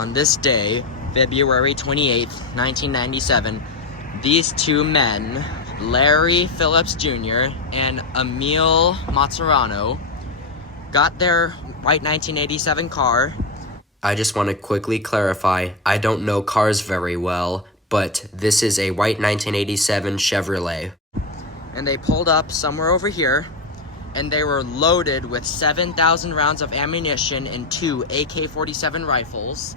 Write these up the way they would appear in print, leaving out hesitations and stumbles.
on this day, February 28th, 1997, these two men, Larry Phillips Jr. and Emil Mozzarano, got their white 1987 car. I just want to quickly clarify, I don't know cars very well, but this is a white 1987 Chevrolet. And they pulled up somewhere over here, and they were loaded with 7,000 rounds of ammunition and 2 AK-47 rifles.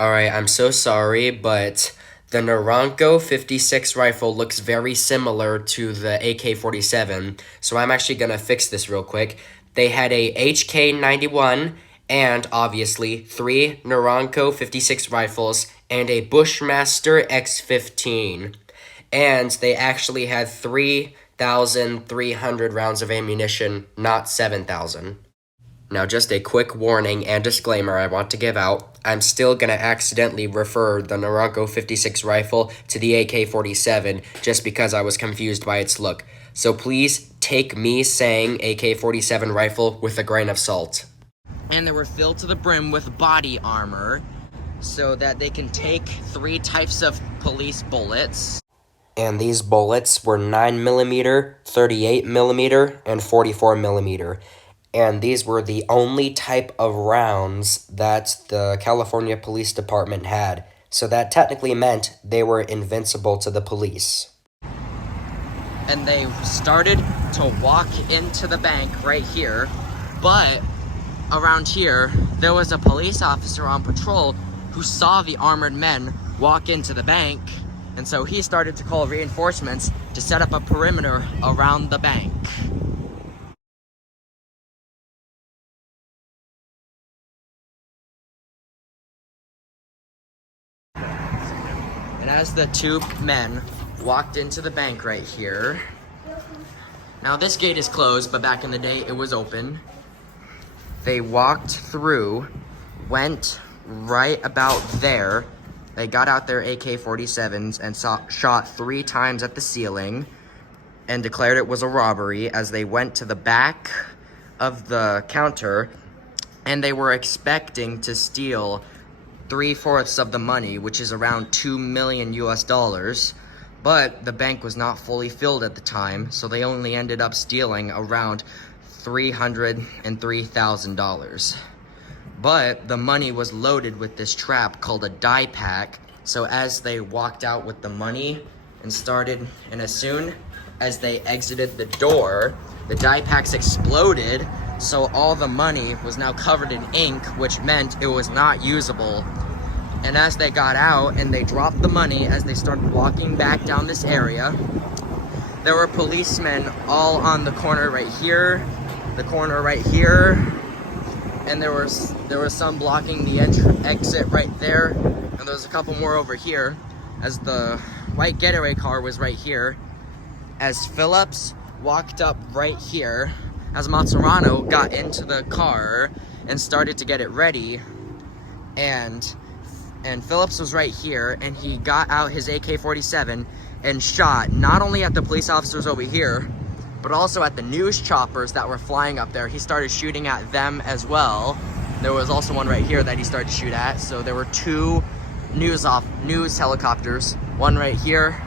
Alright, I'm so sorry, but the Naranko 56 rifle looks very similar to the AK-47, so I'm actually gonna fix this real quick. They had a HK-91 and, obviously, 3 Naranko 56 rifles and a Bushmaster X-15. And they actually had 3,300 rounds of ammunition, not 7,000. Now, just a quick warning and disclaimer I want to give out. I'm still going to accidentally refer the Naranko 56 rifle to the AK-47 just because I was confused by its look. So please take me saying AK-47 rifle with a grain of salt. And they were filled to the brim with body armor so that they can take 3 types of police bullets. And these bullets were 9mm, 38mm, and 44mm. And these were the only type of rounds that the California Police Department had. So that technically meant they were invincible to the police. And they started to walk into the bank right here, but around here, there was a police officer on patrol who saw the armored men walk into the bank, and so he started to call reinforcements to set up a perimeter around the bank. And as the two men walked into the bank right here, now this gate is closed, but back in the day it was open. They walked through, went right about there. They got out their AK-47s and shot 3 times at the ceiling and declared it was a robbery as they went to the back of the counter, and they were expecting to steal 3/4 of the money, which is around $2 million US, but the bank was not fully filled at the time, so they only ended up stealing around $303,000. But the money was loaded with this trap called a die pack, so as they walked out with the money and as soon as they exited the door, the die packs exploded, so all the money was now covered in ink, which meant it was not usable. And as they got out and they dropped the money, as they started walking back down this area, there were policemen all on the corner right here, the corner right here, and there was some blocking the exit right there, and there was a couple more over here, as the white getaway car was right here. As Phillips walked up right here, as Mozzarano got into the car and started to get it ready, and Phillips was right here, and he got out his AK-47 and shot not only at the police officers over here, but also at the news choppers that were flying up there. He started shooting at them as well. There was also one right here that he started to shoot at. So there were 2 news helicopters, one right here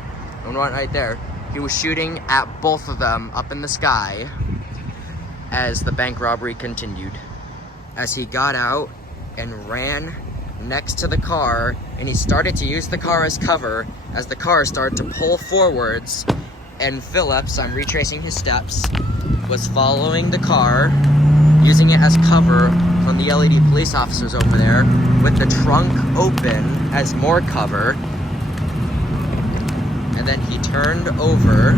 and one right there. He was shooting at both of them up in the sky as the bank robbery continued. As he got out and ran next to the car, and he started to use the car as cover as the car started to pull forwards, and Phillips, I'm retracing his steps, was following the car, using it as cover from the LED police officers over there, with the trunk open as more cover. And then he turned over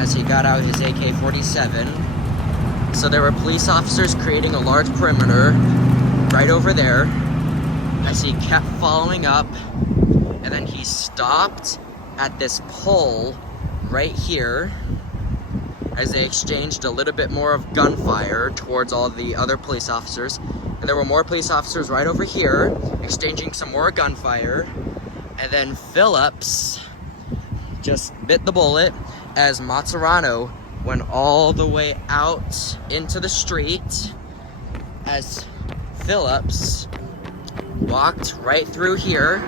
as he got out his AK-47. So there were police officers creating a large perimeter right over there as he kept following up, and then he stopped at this pole right here as they exchanged a little bit more of gunfire towards all the other police officers. And there were more police officers right over here exchanging some more gunfire. And then Phillips just bit the bullet as Mozzarano went all the way out into the street as Phillips walked right through here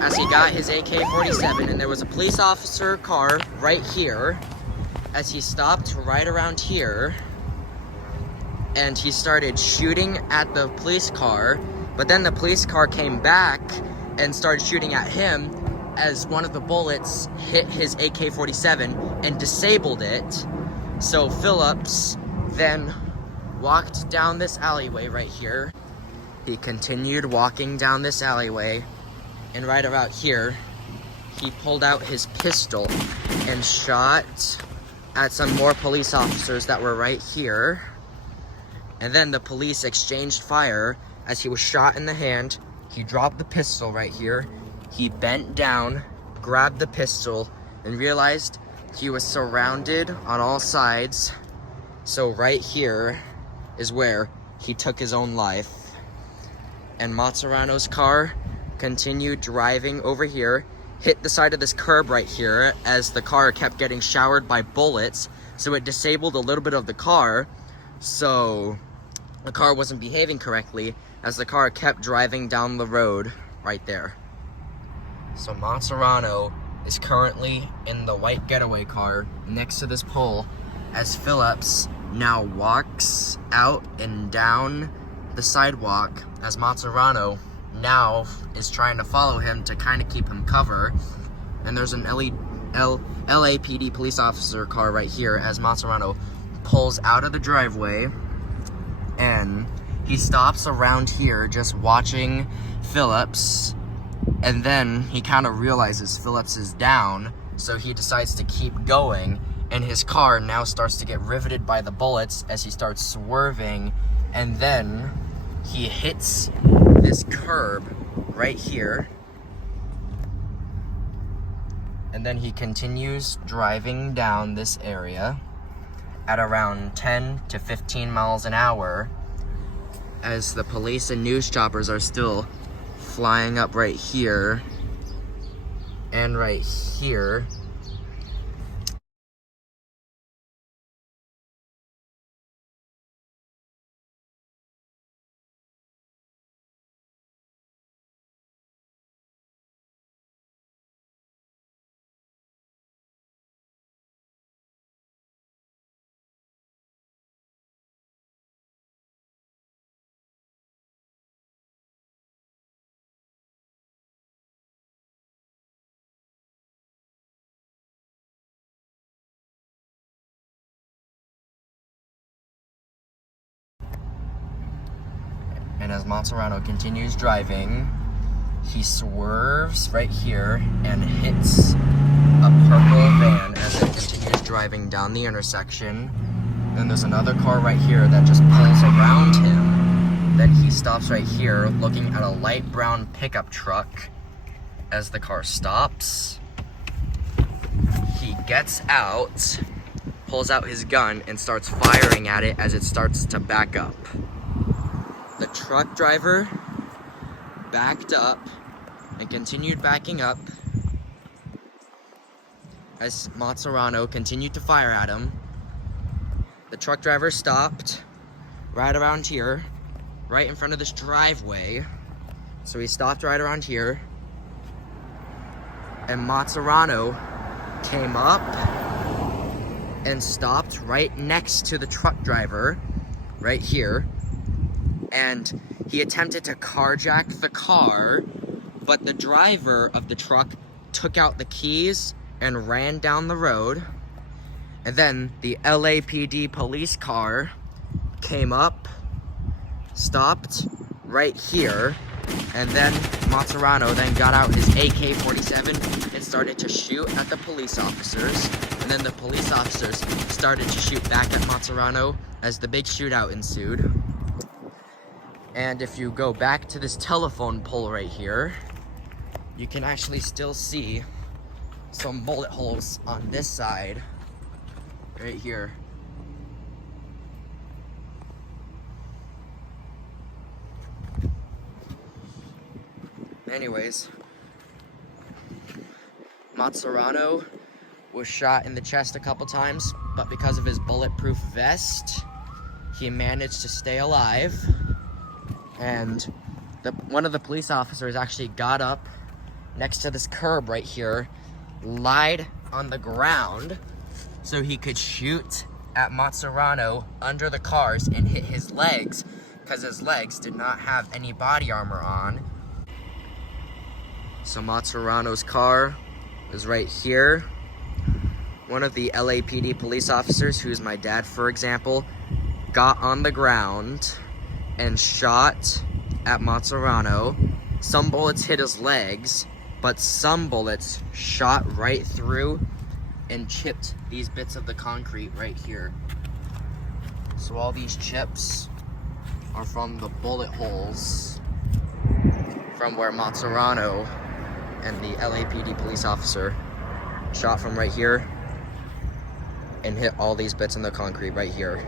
as he got his AK-47, and there was a police officer car right here as he stopped right around here, and he started shooting at the police car, but then the police car came back and started shooting at him as one of the bullets hit his AK-47 and disabled it. So Phillips then walked down this alleyway right here. He continued walking down this alleyway, and right about here, he pulled out his pistol and shot at some more police officers that were right here. And then the police exchanged fire. As he was shot in the hand, he dropped the pistol right here. He bent down, grabbed the pistol, and realized he was surrounded on all sides. So right here is where he took his own life. And Mozzarano's car continued driving over here, hit the side of this curb right here as the car kept getting showered by bullets. So it disabled a little bit of the car. So the car wasn't behaving correctly as the car kept driving down the road right there. So Mozzarano is currently in the white getaway car next to this pole as Phillips now walks out and down the sidewalk as Mozzarano now is trying to follow him to kind of keep him cover. And there's an LAPD police officer car right here as Mozzarano pulls out of the driveway, and he stops around here just watching Phillips, and then he kind of realizes Phillips is down, so he decides to keep going, and his car now starts to get riveted by the bullets as he starts swerving, and then he hits this curb right here, and then he continues driving down this area at around 10 to 15 miles an hour as the police and news choppers are still flying up right here and right here. And as Mozzarano continues driving, he swerves right here and hits a purple van as it continues driving down the intersection. Then there's another car right here that just pulls around him. Then he stops right here looking at a light brown pickup truck. As the car stops, he gets out, pulls out his gun, and starts firing at it as it starts to back up. The truck driver backed up and continued backing up as Mozzarano continued to fire at him. The truck driver stopped right around here, right in front of this driveway. So he stopped right around here, and Mozzarano came up and stopped right next to the truck driver right here. And he attempted to carjack the car, but the driver of the truck took out the keys and ran down the road. And then the LAPD police car came up, stopped right here, and then Mozzarano then got out his AK-47 and started to shoot at the police officers. And then the police officers started to shoot back at Mozzarano as the big shootout ensued. And if you go back to this telephone pole right here, you can actually still see some bullet holes on this side, right here. Anyways, Mozzarano was shot in the chest a couple times, but because of his bulletproof vest, he managed to stay alive. And One of the police officers actually got up next to this curb right here, lied on the ground so he could shoot at Mozzarano under the cars and hit his legs, because his legs did not have any body armor on. So Mozzarano's car is right here. One of the LAPD police officers, who's my dad for example, got on the ground and shot at Mozzarano. Some bullets hit his legs, but some bullets shot right through and chipped these bits of the concrete right here. So all these chips are from the bullet holes from where Mozzarano and the LAPD police officer shot from right here and hit all these bits in the concrete right here.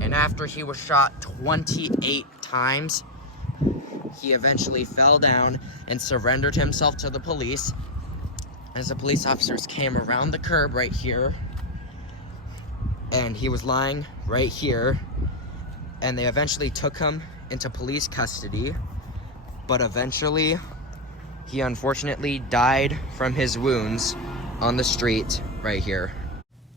And after he was shot 28 times, he eventually fell down and surrendered himself to the police as the police officers came around the curb right here, and he was lying right here, and they eventually took him into police custody, but eventually he unfortunately died from his wounds on the street right here.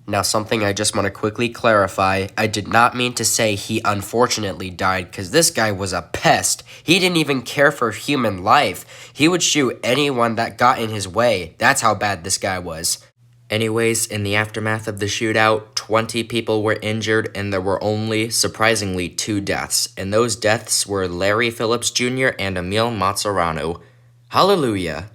Now, something I just want to quickly clarify. I did not mean to say he unfortunately died, because this guy was a pest. He didn't even care for human life. He would shoot anyone that got in his way. That's how bad this guy was. Anyways, in the aftermath of the shootout, 20 people were injured, and there were only, surprisingly, 2 deaths. And those deaths were Larry Phillips Jr. and Emil Mozzarano. Hallelujah.